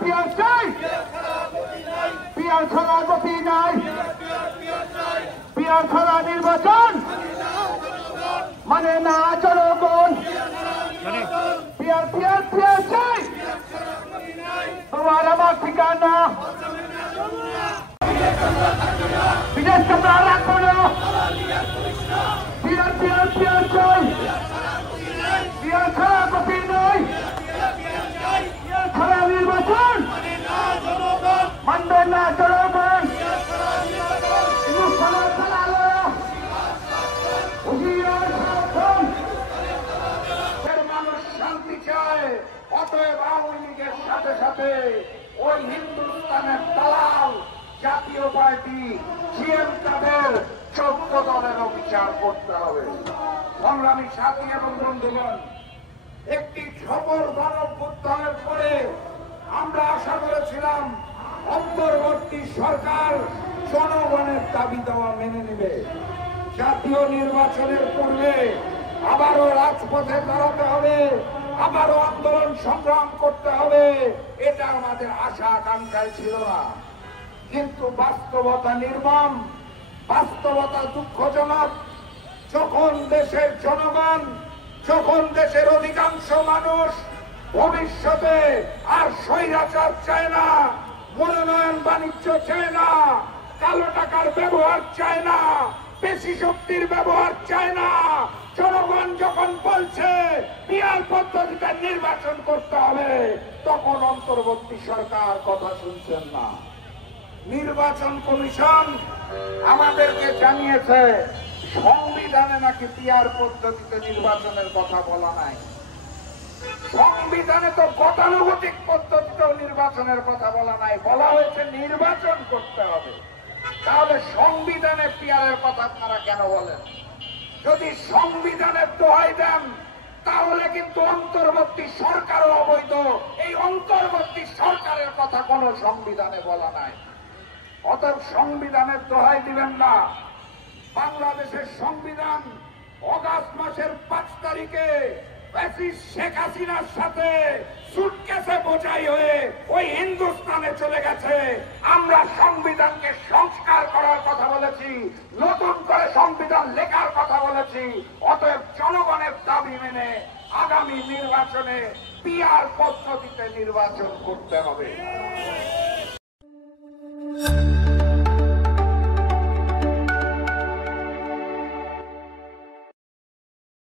Peer চাই, peer ছাড়া গতি নাই, পিয়ার ছাড়া নির্বাচন মানে না জনগণ। পিয়ার পিয়ার পিয়ার চাই, তোমার আমার ঠিকানা বিদেশ তোমরা রাখবো না। পিয়ার পিয়ার পিয়ার চাই, পিয়ার ছাড়া গতি নাই, পিয়ার ছাড়া নির্বাচন মানবে না জনগণ। মানুষ শান্তি চায়, অতএব আওয়ামী লীগের সাথে সাথে ওই হিন্দুস্তানের দালাল জাতীয় পার্টি সিএম তাদের 14 দলেরও বিচার করতে হবে। সংগ্রামী সাথী এবং বন্ধুগণ, একটি সফল গণঅভ্যুত্থানের পরে আমরা আশা করেছিলাম অন্তর্বর্তী সরকার জনগণের দাবি দেওয়া মেনে নেবে। জাতীয় নির্বাচনের পূর্বে আবারও রাজপথে দাঁড়াতে হবে, আবারও আন্দোলন সংগ্রাম করতে হবে, এটা আমাদের আশা আকাঙ্ক্ষায় ছিল না। কিন্তু বাস্তবতা নির্মম, বাস্তবতা দুঃখজনক। যখন দেশের জনগণ, যখন দেশের অধিকাংশ মানুষ ভবিষ্যতে আর স্বৈরাচার চায় না, মনোনয়ন বাণিজ্য চায় না, কালো টাকার ব্যবহার চায় না, পেশি শক্তির ব্যবহার চায় না, জনগণ যখন বলছে পিয়ার পদ্ধতিতে নির্বাচন করতে হবে, তখন অন্তর্বর্তী সরকার কথা শুনছেন না। নির্বাচন কমিশন আমাদেরকে জানিয়েছে সংবিধানে নাকি পিয়ার পদ্ধতিতে নির্বাচনের কথা বলা নাই। সংবিধানে তো গতানুগতিক পদ্ধতিতেও নির্বাচনের কথা বলা নাই, বলা হয়েছে নির্বাচন করতে হবে। তাহলে সংবিধানে পিয়ারের কথা আপনারা কেন বলেন? যদি সংবিধানের দোহাই দেন তাহলে কিন্তু অন্তর্বর্তী সরকারও অবৈধ। এই অন্তর্বর্তী সরকারের কথা কোন সংবিধানে বলা নাই। অতএব সংবিধানের দোহাই দিবেন না। বাংলাদেশের সংবিধান অগাস্ট মাসের 5 তারিখে শেখ হাসিনার সাথে সুটকেসে বোঝাই হয়ে ওই হিন্দুস্তানে চলে গেছে। আমরা সংবিধানকে সংস্কার করার কথা বলেছি, নতুন করে সংবিধান লেখার কথা বলেছি। অতএব জনগণের দাবি মেনে আগামী নির্বাচনে পিয়ার পদ্ধতিতে নির্বাচন করতে হবে।